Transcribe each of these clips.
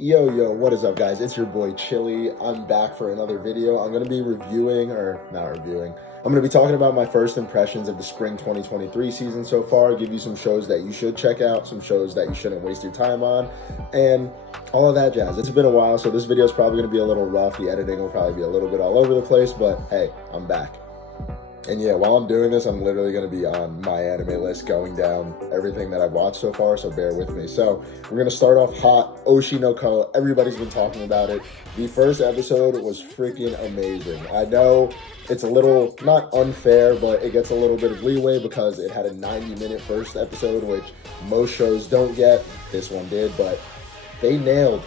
Yo, what is up, guys? It's your boy Chili. I'm back for another video. I'm going to be I'm going to be talking about my first impressions of the spring 2023 season so far, give you some shows that you should check out, some shows that you shouldn't waste your time on, and all of that jazz. It's been a while, so this video is probably going to be a little rough. The editing will probably be a little bit all over the place, but hey, I'm back. And yeah, while I'm doing this, I'm literally going to be on my anime list going down everything that I've watched so far, so bear with me. So we're going to start off hot, Oshi No Ko. Everybody's been talking about it. The first episode was freaking amazing. I know it's a little, not unfair, but it gets a little bit of leeway because it had a 90-minute first episode, which most shows don't get. This one did, but they nailed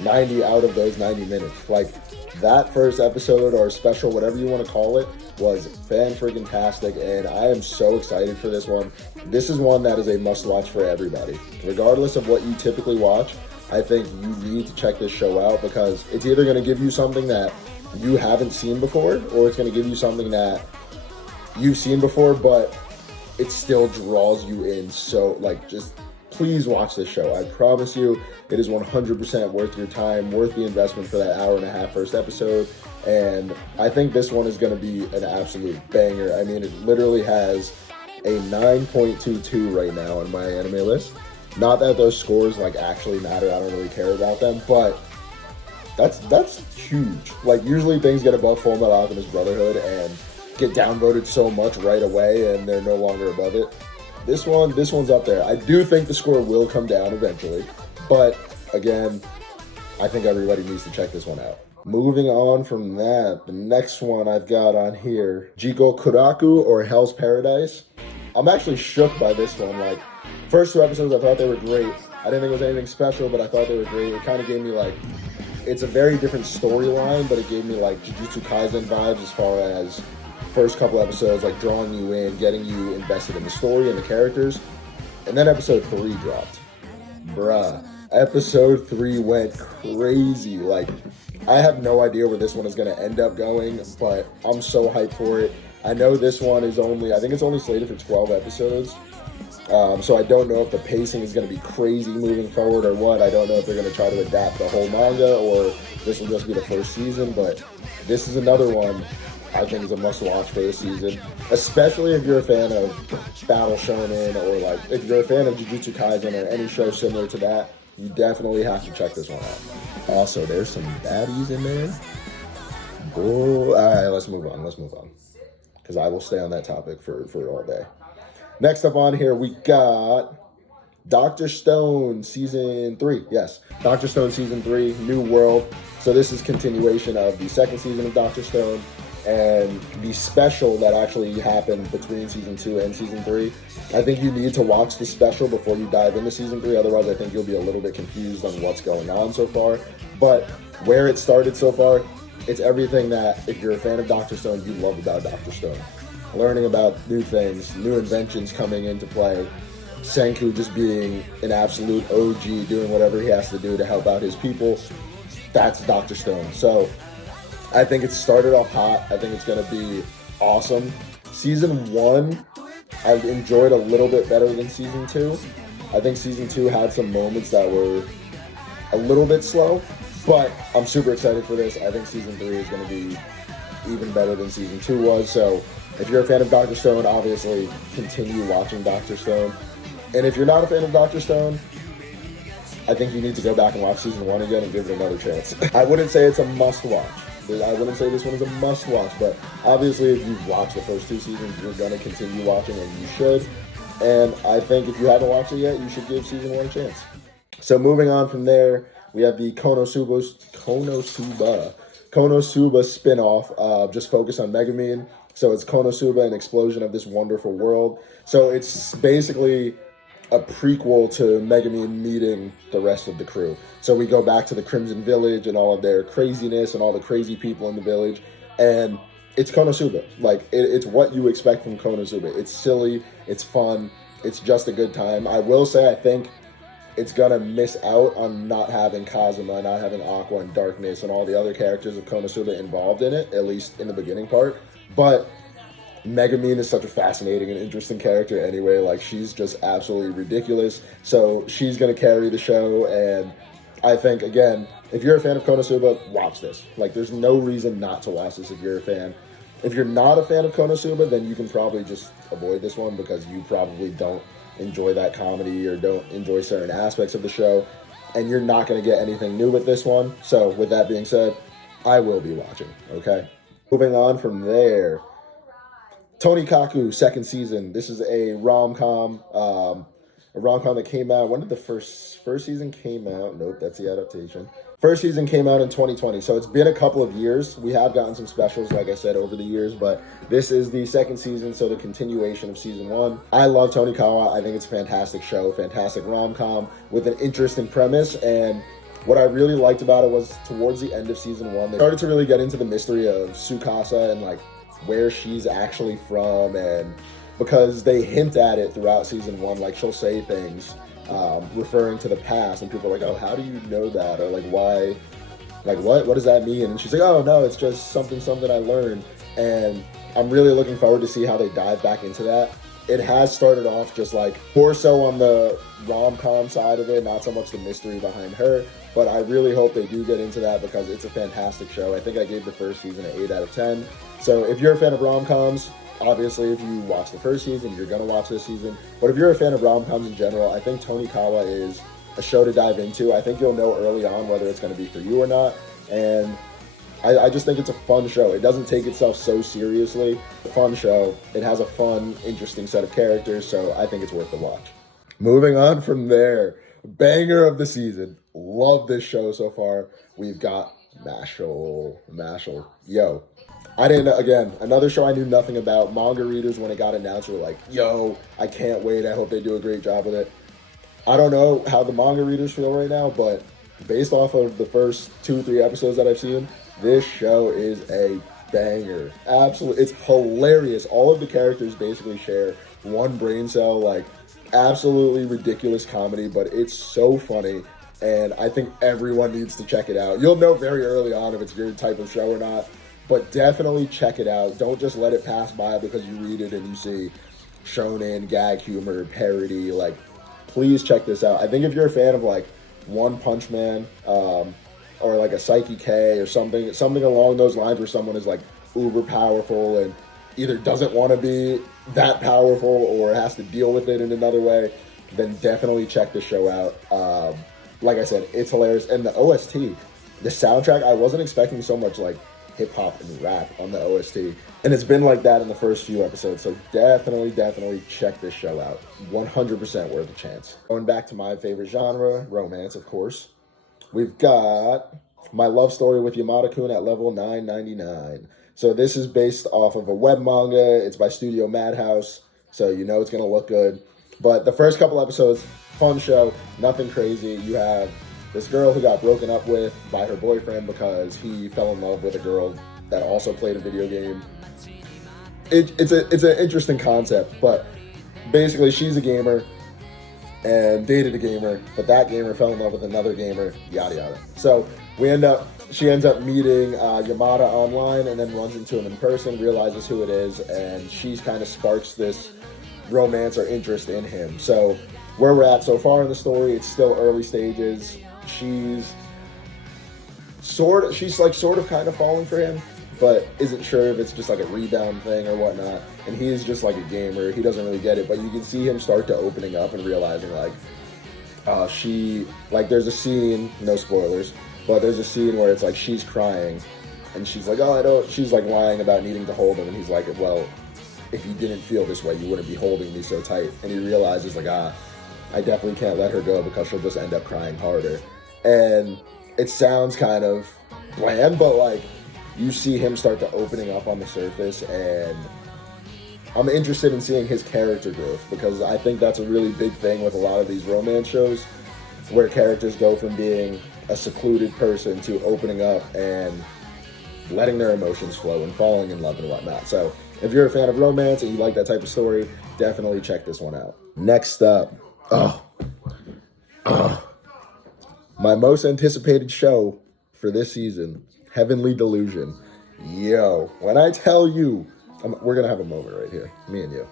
90 out of those 90 minutes. Like, that first episode or special, whatever you want to call it, was fan-friggin-tastic, and I am so excited for this one. This is one that is a must-watch for everybody. Regardless of what you typically watch, I think you need to check this show out because it's either going to give you something that you haven't seen before, or it's going to give you something that you've seen before, but it still draws you in. So, like, just please watch this show. I promise you, it is 100% worth your time, worth the investment for that hour and a half first episode. And I think this one is going to be an absolute banger. I mean, it literally has a 9.22 right now on my anime list. Not that those scores like actually matter. I don't really care about them, but that's huge. Like, usually things get above Full Metal Alchemist Brotherhood and get downvoted so much right away, and they're no longer above it. This one's up there. I do think the score will come down eventually, but again, I think everybody needs to check this one out. Moving on from that, the next one I've got on here, Jiko Kuraku, or Hell's Paradise. I'm actually shook by this one. Like, first two episodes, I thought they were great. I didn't think it was anything special, but I thought they were great. It kind of gave me like, it's a very different storyline, but it gave me like Jujutsu Kaisen vibes as far as first couple episodes, like drawing you in, getting you invested in the story and the characters. And then episode 3 dropped. Bruh. Episode 3 went crazy. Like, I have no idea where this one is going to end up going, but I'm so hyped for it. I know this one is I think it's only slated for 12 episodes. So I don't know if the pacing is going to be crazy moving forward or what. I don't know if they're going to try to adapt the whole manga or this will just be the first season, but this is another one I think is a must-watch for this season, especially if you're a fan of Battle Shonen or like if you're a fan of Jujutsu Kaisen or any show similar to that. You definitely have to check this one out. Also, there's some baddies in there. Oh, all right, let's move on. Because I will stay on that topic for all day. Next up on here, we got Dr. Stone Season 3. Yes, Dr. Stone Season 3, New World. So this is continuation of the second season of Dr. Stone. And the special that actually happened between Season 2 and Season 3. I think you need to watch the special before you dive into Season 3. Otherwise, I think you'll be a little bit confused on what's going on so far. But where it started so far, it's everything that, if you're a fan of Dr. Stone, you love about Dr. Stone. Learning about new things, new inventions coming into play. Senku just being an absolute OG, doing whatever he has to do to help out his people. That's Dr. Stone. So I think it started off hot. I think it's going to be awesome. Season 1, I've enjoyed a little bit better than Season 2. I think Season 2 had some moments that were a little bit slow, but I'm super excited for this. I think Season 3 is going to be even better than Season 2 was. So if you're a fan of Dr. Stone, obviously continue watching Dr. Stone. And if you're not a fan of Dr. Stone, I think you need to go back and watch Season 1 again and give it another chance. I wouldn't say it's a must-watch. I wouldn't say this one is a must-watch, but obviously if you've watched the first 2 seasons, you're going to continue watching, and you should. And I think if you haven't watched it yet, you should give Season 1 a chance. So moving on from there, we have the Konosuba spin-off, just focused on Megumin. So it's Konosuba, an explosion of this wonderful world. So it's basically a prequel to Megumin meeting the rest of the crew. So we go back to the Crimson Village and all of their craziness and all the crazy people in the village. And it's Konosuba. Like, it's what you expect from Konosuba. It's silly, it's fun, it's just a good time. I will say I think it's gonna miss out on not having Kazuma, not having Aqua and Darkness and all the other characters of Konosuba involved in it, at least in the beginning part. But Megumin is such a fascinating and interesting character anyway. Like, she's just absolutely ridiculous. So she's going to carry the show, and I think, again, if you're a fan of Konosuba, watch this. Like, there's no reason not to watch this if you're a fan. If you're not a fan of Konosuba, then you can probably just avoid this one because you probably don't enjoy that comedy or don't enjoy certain aspects of the show, and you're not going to get anything new with this one. So with that being said, I will be watching, okay? Moving on from there, Tonikawa second season. This is a rom-com that came out. When did the first season came out? Nope, that's the adaptation. First season came out in 2020, so it's been a couple of years. We have gotten some specials, like I said, over the years, but this is the second season, so the continuation of season 1. I love Tonikawa. I think it's a fantastic show, fantastic rom-com with an interesting premise, and what I really liked about it was towards the end of season 1, they started to really get into the mystery of Tsukasa and like where she's actually from, and because they hint at it throughout season 1, like she'll say things referring to the past, and people are like, oh, how do you know that? Or like, why, like what does that mean? And she's like, oh no, it's just something I learned. And I'm really looking forward to see how they dive back into that. It has started off just like more so on the rom-com side of it, not so much the mystery behind her, but I really hope they do get into that because it's a fantastic show. I think I gave the first season an 8 out of 10. So if you're a fan of rom-coms, obviously, if you watch the first season, you're going to watch this season. But if you're a fan of rom-coms in general, I think Tonikawa is a show to dive into. I think you'll know early on whether it's going to be for you or not. And I just think it's a fun show. It doesn't take itself so seriously. It's a fun show. It has a fun, interesting set of characters. So I think it's worth the watch. Moving on from there, banger of the season. Love this show so far. We've got Mashle. Yo. Again, another show I knew nothing about. Manga readers, when it got announced, were like, yo, I can't wait. I hope they do a great job with it. I don't know how the manga readers feel right now, but based off of the first 2-3 episodes that I've seen, this show is a banger. Absolutely. It's hilarious. All of the characters basically share one brain cell, like absolutely ridiculous comedy, but it's so funny. And I think everyone needs to check it out. You'll know very early on if it's your type of show or not. But definitely check it out. Don't just let it pass by because you read it and you see shonen, gag humor, parody. Like, please check this out. I think if you're a fan of like One Punch Man, or like a Psyche K or something along those lines where someone is like uber powerful and either doesn't want to be that powerful or has to deal with it in another way, then definitely check this show out. Like I said, it's hilarious. And the OST, the soundtrack, I wasn't expecting so much like hip-hop and rap on the OST, and it's been like that in the first few episodes, so definitely check this show out. 100% worth a chance. Going back to my favorite genre, romance, of course, we've got My Love Story with Yamada-kun at level 999. So this is based off of a web manga. It's by Studio Madhouse, so you know it's gonna look good. But the first couple episodes, fun show, nothing crazy. You have this girl who got broken up with by her boyfriend because he fell in love with a girl that also played a video game. It's an interesting concept, but basically she's a gamer and dated a gamer, but that gamer fell in love with another gamer, yada yada. So she ends up meeting Yamada online and then runs into him in person, realizes who it is, and she's kind of sparks this romance or interest in him. So where we're at so far in the story, it's still early stages. She's sort of kind of falling for him, but isn't sure if it's just like a rebound thing or whatnot. And he's just like a gamer. He doesn't really get it, but you can see him start to opening up and realizing like, there's a scene, no spoilers, but there's a scene where it's like she's crying and she's like, she's like lying about needing to hold him. And he's like, well, if you didn't feel this way, you wouldn't be holding me so tight. And he realizes like, I definitely can't let her go because she'll just end up crying harder. And it sounds kind of bland, but like you see him start to opening up on the surface, and I'm interested in seeing his character growth because I think that's a really big thing with a lot of these romance shows where characters go from being a secluded person to opening up and letting their emotions flow and falling in love and whatnot. So if you're a fan of romance and you like that type of story, definitely check this one out. Next up, my most anticipated show for this season, Heavenly Delusion. Yo, when I tell you, we're going to have a moment right here, me and you.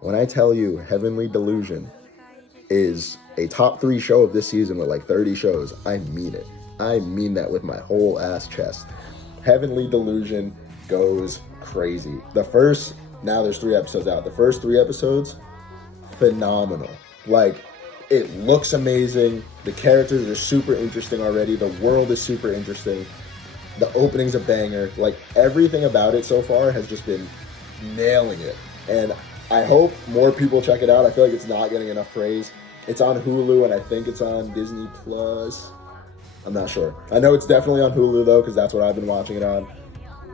When I tell you Heavenly Delusion is a top 3 show of this season with like 30 shows. I mean it. I mean that with my whole ass chest. Heavenly Delusion goes crazy. Now there's 3 episodes out. The first 3 episodes, phenomenal. Like, it looks amazing. The characters are super interesting already. The world is super interesting. The opening's a banger. Like, everything about it so far has just been nailing it. And I hope more people check it out. I feel like it's not getting enough praise. It's on Hulu, and I think it's on Disney Plus. I'm not sure. I know it's definitely on Hulu, though, because that's what I've been watching it on.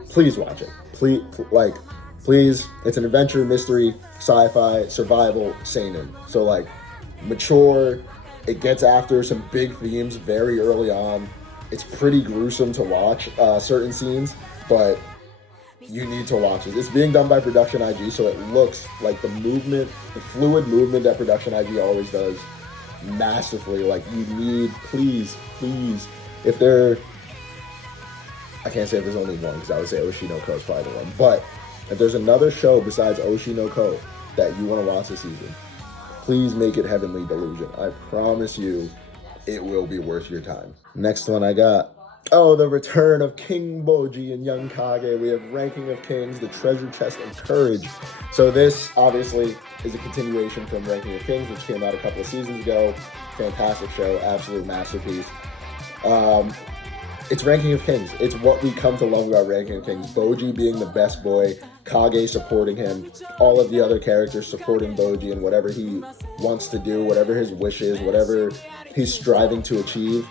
Please watch it. Please. It's an adventure, mystery, sci-fi, survival, seinen. So, like, mature. It gets after some big themes very early on. It's pretty gruesome to watch certain scenes, but you need to watch it. It's being done by Production IG, so it looks like the fluid movement that Production IG always does massively. Like, you need, please, if there, I can't say if there's only one, because I would say Oshi No Ko is probably the one, but if there's another show besides Oshi No Ko that you want to watch this season, please make it Heavenly Delusion. I promise you, it will be worth your time. Next one I got, the return of King Boji and Young Kage. We have Ranking of Kings, the Treasure Chest of Courage. So this, obviously, is a continuation from Ranking of Kings, which came out a couple of seasons ago. Fantastic show, absolute masterpiece. It's Ranking of Kings. It's what we come to love about Ranking of Kings. Boji being the best boy, Kage supporting him, all of the other characters supporting Boji and whatever he wants to do, whatever his wish is, whatever he's striving to achieve.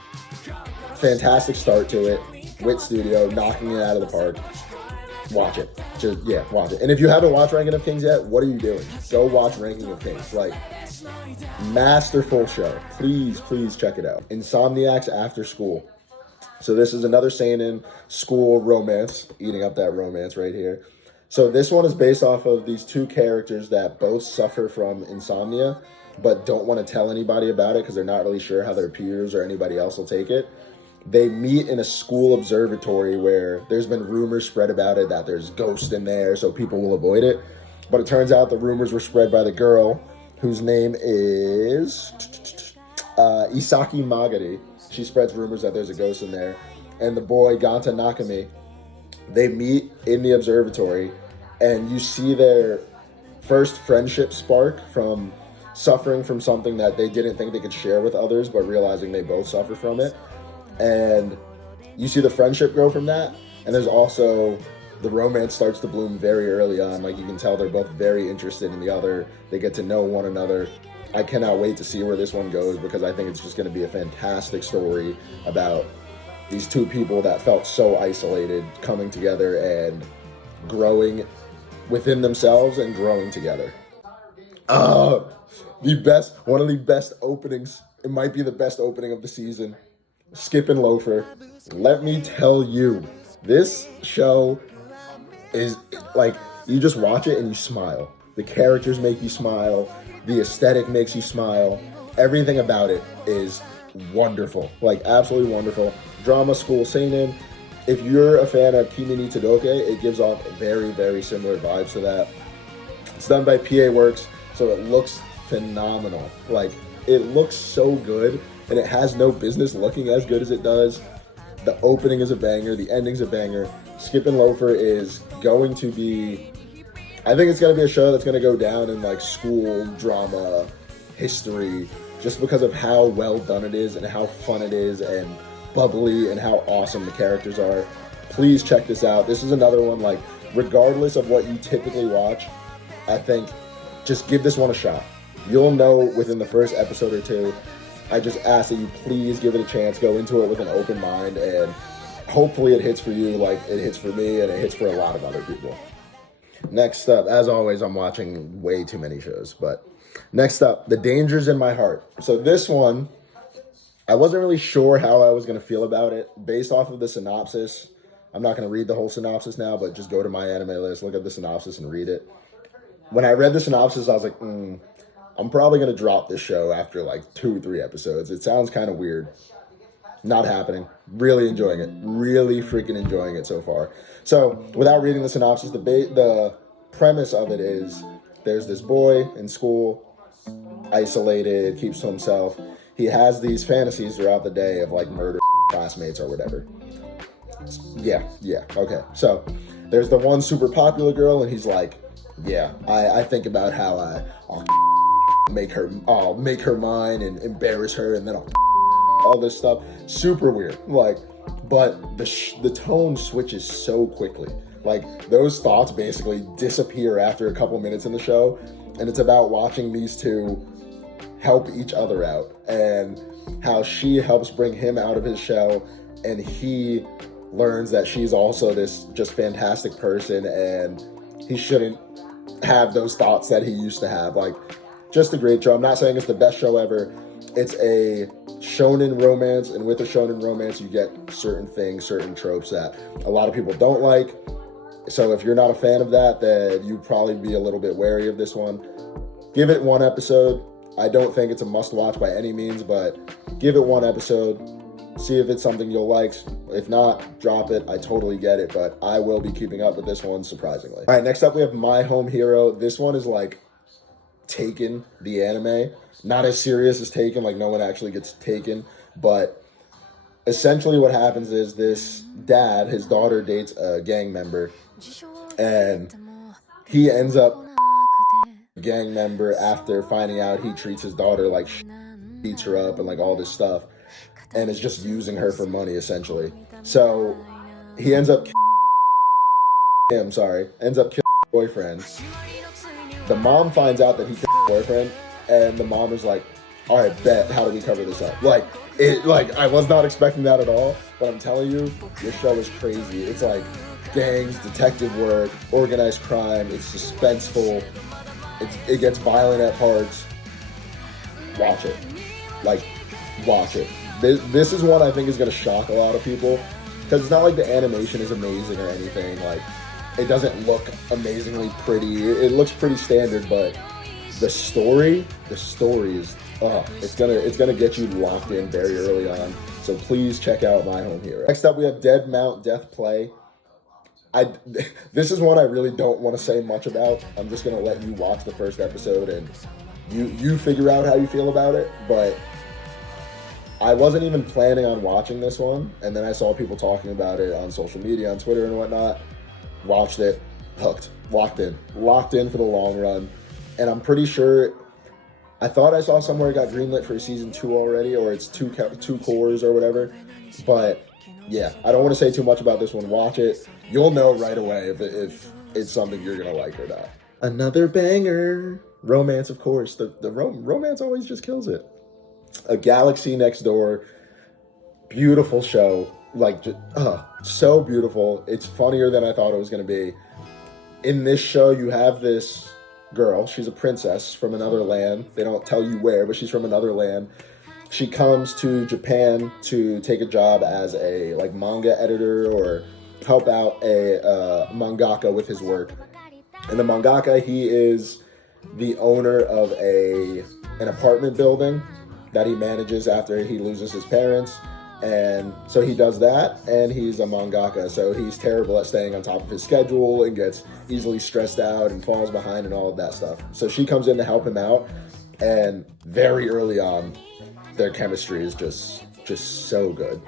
Fantastic start to it. Wit Studio, knocking it out of the park. Watch it. Watch it. And if you haven't watched Ranking of Kings yet, what are you doing? Go watch Ranking of Kings. Like, masterful show. Please check it out. Insomniacs After School. So this is another seinen school romance, eating up that romance right here. So this one is based off of these 2 characters that both suffer from insomnia, but don't want to tell anybody about it because they're not really sure how their peers or anybody else will take it. They meet in a school observatory where there's been rumors spread about it that there's ghosts in there, so people will avoid it. But it turns out the rumors were spread by the girl, whose name is Isaki Magari. She spreads rumors that there's a ghost in there. And the boy, Ganta Nakami, they meet in the observatory, and you see their first friendship spark from suffering from something that they didn't think they could share with others, but realizing they both suffer from it. And you see the friendship grow from that. And there's also, the romance starts to bloom very early on. Like, you can tell they're both very interested in the other. They get to know one another. I cannot wait to see where this one goes, because I think it's just going to be a fantastic story about these 2 people that felt so isolated coming together and growing within themselves and growing together. One of the best openings. It might be the best opening of the season. Skip and Loafer. Let me tell you, this show is like, you just watch it and you smile. The characters make you smile. The aesthetic makes you smile. Everything about it is wonderful. Like, absolutely wonderful. Drama school seinen. If you're a fan of Kimi ni Todoke, it gives off very, very similar vibes to that. It's done by PA Works, so it looks phenomenal. Like, it looks so good, and it has no business looking as good as it does. The opening is a banger. The ending's a banger. Skip and Loafer is going to be, I think it's going to be a show that's going to go down in, like, school drama history, just because of how well done it is and how fun it is and bubbly and how awesome the characters are. Please check this out. This is another one, like, regardless of what you typically watch, I think just give this one a shot. You'll know within the first episode or 2. I just ask that you please give it a chance. Go into it with an open mind, and hopefully it hits for you like it hits for me and it hits for a lot of other people. Next up, as always, I'm watching way too many shows, but next up, The Dangers in My Heart. So this one, I wasn't really sure how I was going to feel about it based off of the synopsis. I'm not going to read the whole synopsis now, but just go to my anime list, look at the synopsis, and read it. When I read the synopsis, I was like, I'm probably going to drop this show after like 2 or 3 episodes. It sounds kind of weird. Not happening. Really enjoying it. Really freaking enjoying it so far. So, without reading the synopsis, the premise of it is there's this boy in school. isolated, keeps to himself. He has these fantasies throughout the day of like murder classmates or whatever. Yeah, okay. So there's the one super popular girl, and he's like, yeah, I think about how I'll make her mine and embarrass her, and then I'll all this stuff. Super weird. Like, but the tone switches so quickly. Like, those thoughts basically disappear after a couple minutes in the show, and it's about watching these two help each other out, and how she helps bring him out of his shell, and he learns that she's also this just fantastic person, and he shouldn't have those thoughts that he used to have. Like, just a great show. I'm not saying it's the best show ever. It's a shonen romance, and with a shonen romance, you get certain things, certain tropes that a lot of people don't like. So if you're not a fan of that, then you'd probably be a little bit wary of this one. Give it one episode. I don't think it's a must-watch by any means, but give it one episode. See if it's something you'll like. If not, drop it. I totally get it, but I will be keeping up with this one, surprisingly. All right, next up we have My Home Hero. This one is like Taken, the anime. Not as serious as Taken, like no one actually gets taken, but essentially what happens is this dad, his daughter dates a gang member, and he ends up a gang member after finding out he treats his daughter like beats her up and like all this stuff, and is just using her for money essentially. So he ends up killing boyfriend. The mom finds out that he killed his boyfriend, and the mom is like, all right, bet, how do we cover this up? Like, I was not expecting that at all, but I'm telling you, this show is crazy. It's like gangs, detective work, organized crime, it's suspenseful, it gets violent at parts. Watch it. Like, watch it. This is one I think is going to shock a lot of people, because it's not like the animation is amazing or anything. Like, it doesn't look amazingly pretty. It looks pretty standard, but the story is it's gonna get you locked in very early on. So please check out My Home Hero. Next up we have Dead Mount Death Play. This is one I really don't want to say much about. I'm just gonna let you watch the first episode and you figure out how you feel about it. But I wasn't even planning on watching this one, and then I saw people talking about it on social media, on Twitter and whatnot. Watched it, hooked, locked in for the long run. And I'm pretty sure, I thought I saw somewhere it got greenlit for season 2 already, or it's two cores or whatever. But yeah, I don't want to say too much about this one. Watch it. You'll know right away if it's something you're going to like or not. Another banger. Romance, of course. The romance always just kills it. A Galaxy Next Door. Beautiful show. Like, so beautiful. It's funnier than I thought it was going to be. In this show, you have this girl. She's a princess from another land. They don't tell you where, but she's from another land. She comes to Japan to take a job as a like manga editor or help out a mangaka with his work. And the mangaka, he is the owner of an apartment building that he manages after he loses his parents. And so he does that, and he's a mangaka, so he's terrible at staying on top of his schedule and gets easily stressed out and falls behind and all of that stuff. So she comes in to help him out, and very early on, their chemistry is just so good.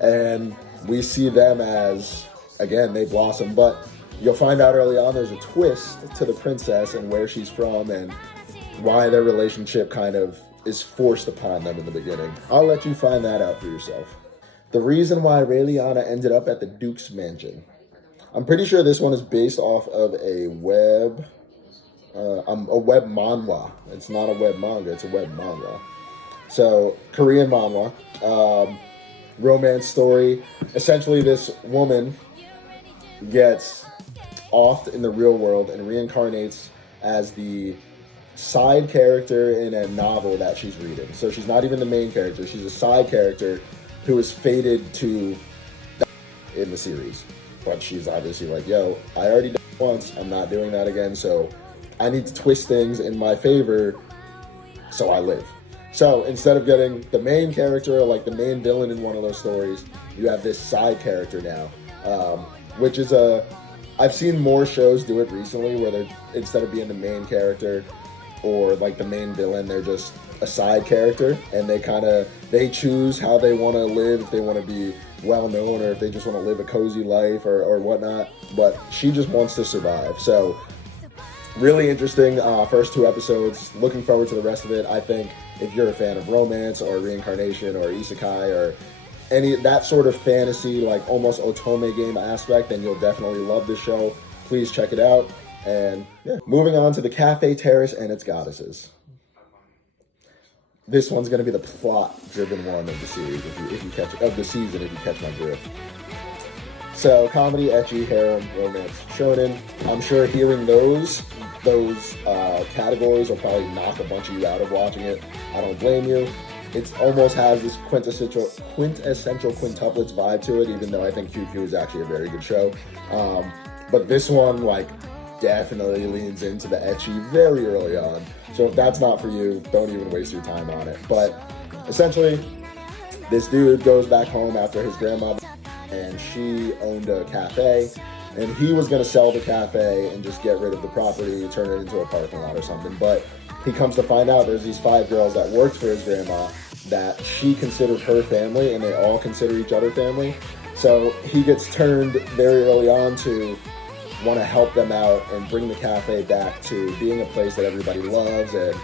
And we see them as, again, they blossom, but you'll find out early on there's a twist to the princess and where she's from and why their relationship kind of is forced upon them in the beginning. I'll let you find that out for yourself. The reason why Raeliana ended up at the Duke's Mansion. I'm pretty sure this one is based off of a web manhwa. It's not a web manga, it's a web manhwa. So, Korean manhwa, romance story. Essentially, this woman gets offed in the real world and reincarnates as the side character in a novel that she's reading. So she's not even the main character. She's a side character who is fated to die in the series. But she's obviously like, yo, I already did it once. I'm not doing that again. So I need to twist things in my favor so I live. So instead of getting the main character or like the main villain in one of those stories, you have this side character now, which is I've seen more shows do it recently where they're, instead of being the main character or like the main villain. They're just a side character, and they choose how they want to live, if they want to be well known or if they just want to live a cozy life or whatnot. But she just wants to survive. So really interesting first 2 episodes. Looking forward to the rest of it. I think if you're a fan of romance or reincarnation or isekai or any that sort of fantasy, like almost otome game aspect, then you'll definitely love this show. Please check it out. And yeah, moving on to the Cafe Terrace and its goddesses. This one's going to be the plot-driven one of the series, if you catch of the season, if you catch my drift. So, comedy, ecchi, harem, romance, shonen. I'm sure hearing those categories will probably knock a bunch of you out of watching it. I don't blame you. It almost has this quintessential quintuplets vibe to it, even though I think QQ is actually a very good show. But this one, like, definitely leans into the ecchi very early on. So if that's not for you, don't even waste your time on it. But essentially, this dude goes back home after his grandma, and she owned a cafe, and he was going to sell the cafe and just get rid of the property, turn it into a parking lot or something. But he comes to find out there's these 5 girls that worked for his grandma that she considered her family, and they all consider each other family. So he gets turned very early on to want to help them out and bring the cafe back to being a place that everybody loves and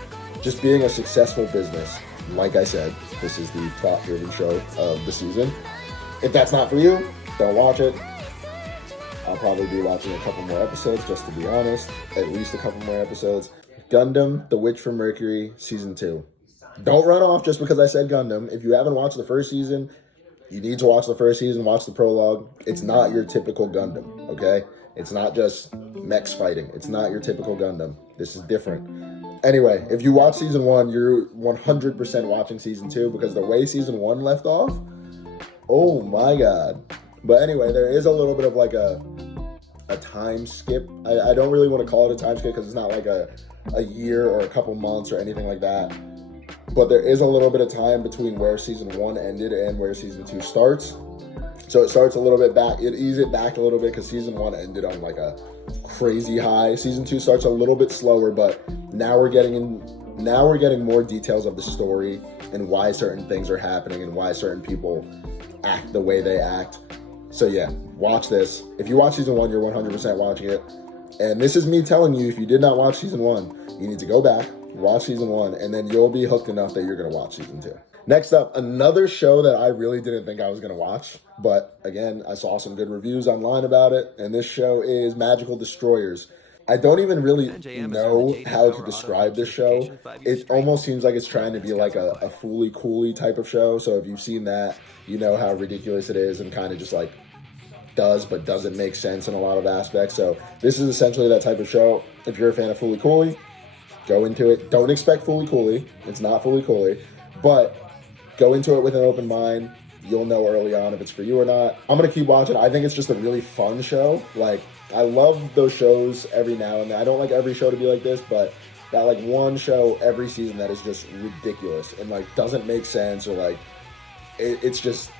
just being a successful business. Like I said, this is the plot-driven show of the season. If that's not for you, don't watch it. I'll probably be watching a couple more episodes, just to be honest. At least a couple more episodes. Gundam, The Witch from Mercury, Season 2. Don't run off just because I said Gundam. If you haven't watched the first season, you need to watch the first season, watch the prologue. It's not your typical Gundam, okay? It's not just mechs fighting. It's not your typical Gundam. This is different. Anyway, if you watch Season 1, you're 100% watching Season 2 because the way Season 1 left off, oh my god. But anyway, there is a little bit of like a time skip. I don't really want to call it a time skip because it's not like a year or a couple months or anything like that. But there is a little bit of time between where Season 1 ended and where Season 2 starts. So it starts a little bit back, it eases it back a little bit because Season 1 ended on like a crazy high. Season 2 starts a little bit slower, but now we're getting more details of the story and why certain things are happening and why certain people act the way they act. So yeah, watch this. If you watch Season 1, you're 100% watching it. And this is me telling you, if you did not watch Season 1, you need to go back, watch Season 1, and then you'll be hooked enough that you're going to watch Season 2. Next up, another show that I really didn't think I was going to watch, but again, I saw some good reviews online about it, and this show is Magical Destroyers. I don't even really know how to describe this show. It almost seems like it's trying to be like a Fooly Cooly type of show, so if you've seen that, you know how ridiculous it is and kind of just like does but doesn't make sense in a lot of aspects. So this is essentially that type of show. If you're a fan of Fooly Cooly, go into it. Don't expect Fooly Cooly. It's not Fooly Cooly, but go into it with an open mind. You'll know early on if it's for you or not. I'm going to keep watching. I think it's just a really fun show. Like, I love those shows every now and then. I don't like every show to be like this, but that like one show every season that is just ridiculous and like doesn't make sense or like it's just,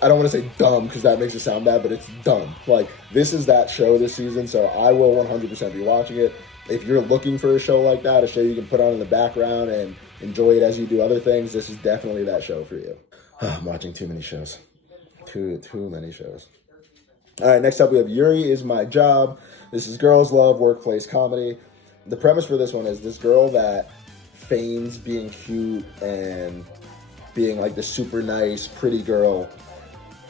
I don't want to say dumb because that makes it sound bad, but it's dumb. Like, this is that show this season, so I will 100% be watching it. If you're looking for a show like that, a show you can put on in the background and enjoy it as you do other things, this is definitely that show for you. I'm watching too many shows. Too many shows. All right, next up we have Yuri Is My Job. This is girls love workplace comedy. The premise for this one is this girl that feigns being cute and being like the super nice, pretty girl.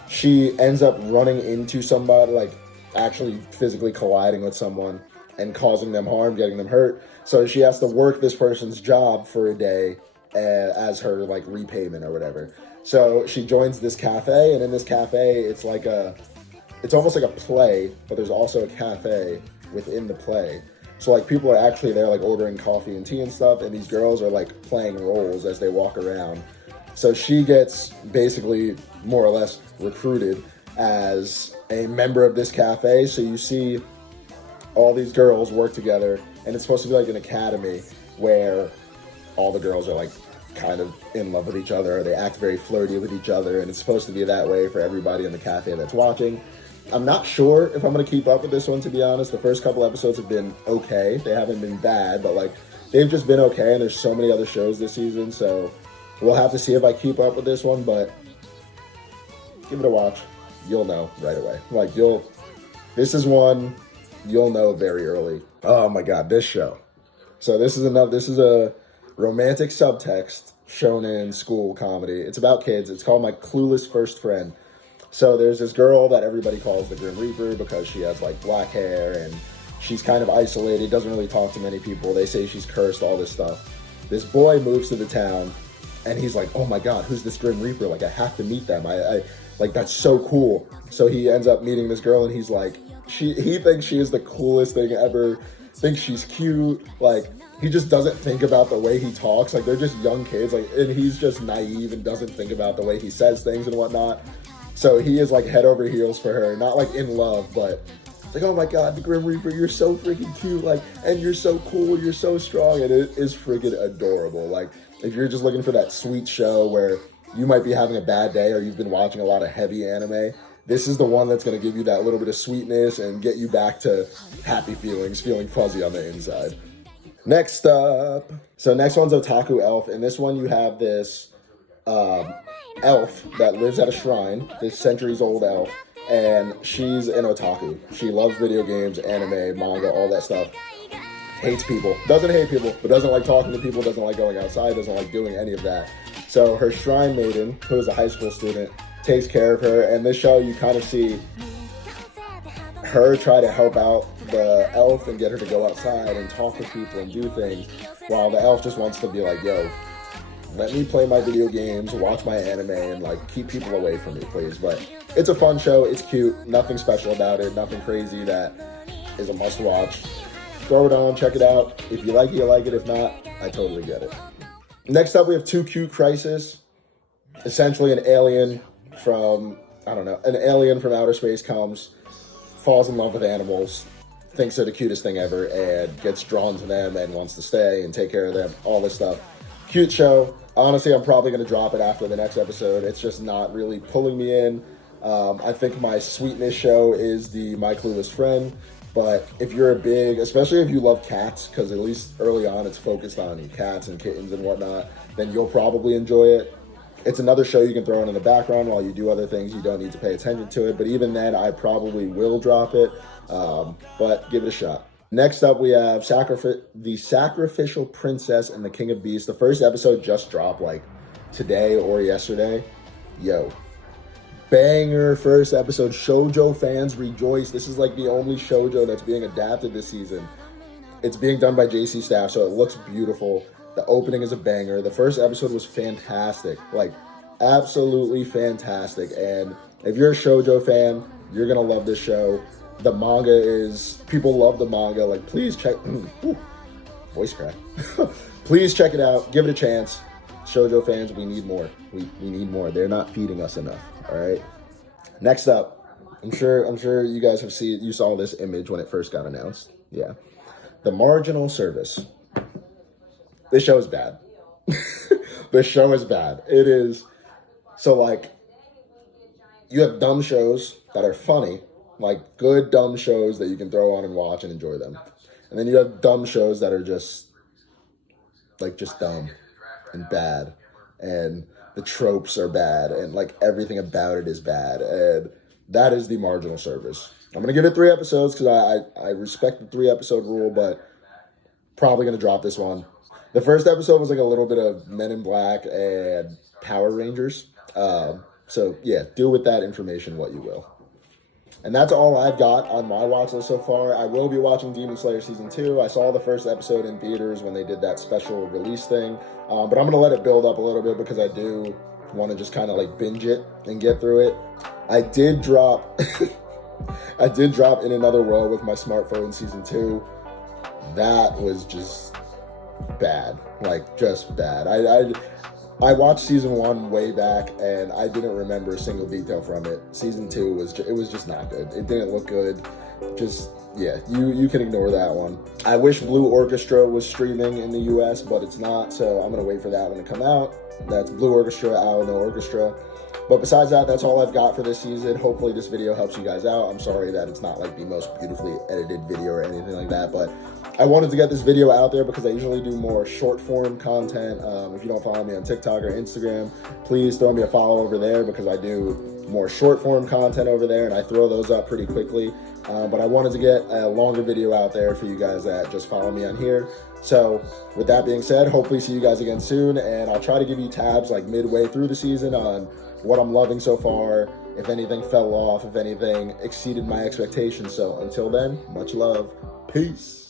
She ends up running into somebody, like actually physically colliding with someone and causing them harm, getting them hurt. So she has to work this person's job for a day as her like repayment or whatever. So she joins this cafe, and in this cafe, it's almost like a play, but there's also a cafe within the play. So like people are actually there like ordering coffee and tea and stuff, and these girls are like playing roles as they walk around. So she gets basically more or less recruited as a member of this cafe. So you see all these girls work together, and it's supposed to be like an academy where all the girls are like kind of in love with each other, or they act very flirty with each other, and it's supposed to be that way for everybody in the cafe that's watching. I'm not sure if I'm going to keep up with this one, to be honest. The first couple episodes have been okay. They haven't been bad, but like they've just been okay, and there's so many other shows this season, so we'll have to see if I keep up with this one, but give it a watch. You'll know right away. Like, this is one you'll know very early. Oh my god, this show. So this is a romantic subtext shonen school comedy. It's about kids. It's called My Clueless First Friend. So there's this girl that everybody calls the Grim Reaper because she has like black hair and she's kind of isolated, doesn't really talk to many people. They say she's cursed, all this stuff. This boy moves to the town and he's like, oh my god, who's this Grim Reaper? Like, I have to meet them. I like, that's so cool. So he ends up meeting this girl and he's like, he thinks she is the coolest thing ever, thinks she's cute. Like, he just doesn't think about the way he talks. Like, they're just young kids, like, and he's just naive and doesn't think about the way he says things and whatnot. So he is like head over heels for her, not like in love, but it's like, oh my god, the Grim Reaper, you're so freaking cute, like, and you're so cool, you're so strong, and it is freaking adorable. Like, if you're just looking for that sweet show where you might be having a bad day or you've been watching a lot of heavy anime, this is the one that's going to give you that little bit of sweetness and get you back to happy feelings, feeling fuzzy on the inside. Next up, so next one's Otaku Elf, and this one you have this elf that lives at a shrine, this centuries-old elf, and she's an otaku. She loves video games, anime, manga, all that stuff. Hates people. Doesn't hate people, but doesn't like talking to people, doesn't like going outside, doesn't like doing any of that. So her shrine maiden, who is a high school student, takes care of her, and this show you kind of see her try to help out the elf and get her to go outside and talk with people and do things, while the elf just wants to be like, yo, let me play my video games, watch my anime, and like keep people away from me, please. But it's a fun show, it's cute, nothing special about it, nothing crazy that is a must watch. Throw it on, check it out. If you like it, you like it. If not, I totally get it. Next up, we have 2Q Crisis. Essentially an alien from, I don't know, an alien from outer space comes, falls in love with animals, thinks they're the cutest thing ever, and gets drawn to them and wants to stay and take care of them, all this stuff. Cute show. Honestly, I'm probably going to drop it after the next episode. It's just not really pulling me in. I think my sweetness show is the My Clueless Friend, but if you're a big, especially if you love cats, because at least early on it's focused on cats and kittens and whatnot, then you'll probably enjoy it. It's another show you can throw in the background while you do other things. You don't need to pay attention to it, but even then, I probably will drop it, but give it a shot. Next up, we have the Sacrificial Princess and the King of Beasts. The first episode just dropped like today or yesterday. Yo, banger first episode. Shoujo fans rejoice. This is like the only shoujo that's being adapted this season. It's being done by JC Staff, so it looks beautiful. The opening is a banger. The first episode was fantastic, like absolutely fantastic. And if you're a shoujo fan, you're gonna love this show. The manga is, people love the manga. Like, please check, voice crack. Please check it out. Give it a chance. Shoujo fans, we need more. We need more. They're not feeding us enough. All right. Next up, I'm sure you guys have seen, you saw this image when it first got announced. Yeah. The Marginal Service. This show is bad. This show is bad. It is. So like, you have dumb shows that are funny, like good dumb shows that you can throw on and watch and enjoy them. And then you have dumb shows that are just dumb and bad. And the tropes are bad and like everything about it is bad. And that is the Marginal Service. I'm going to give it 3 episodes because I respect the 3 episode rule, but probably going to drop this one. The first episode was like a little bit of Men in Black and Power Rangers. So yeah, do with that information what you will. And that's all I've got on my watch list so far. I will be watching Demon Slayer Season 2. I saw the first episode in theaters when they did that special release thing. But I'm going to let it build up a little bit because I do want to just kind of like binge it and get through it. I did drop In Another World with my smartphone Season 2. That was just bad. Like, just bad. I watched Season 1 way back, and I didn't remember a single detail from it. Season 2 was just not good. It didn't look good. Just, yeah, you can ignore that one. I wish Blue Orchestra was streaming in the US, but it's not, so I'm going to wait for that one to come out. That's Blue Orchestra, Owl No Orchestra. But besides that, that's all I've got for this season. Hopefully this video helps you guys out. I'm sorry that it's not like the most beautifully edited video or anything like that, but I wanted to get this video out there because I usually do more short form content. If you don't follow me on TikTok or Instagram, please throw me a follow over there because I do more short form content over there and I throw those up pretty quickly. But I wanted to get a longer video out there for you guys that just follow me on here. So with that being said, hopefully see you guys again soon, and I'll try to give you tabs like midway through the season on what I'm loving so far, if anything fell off, if anything exceeded my expectations. So until then, much love. Peace.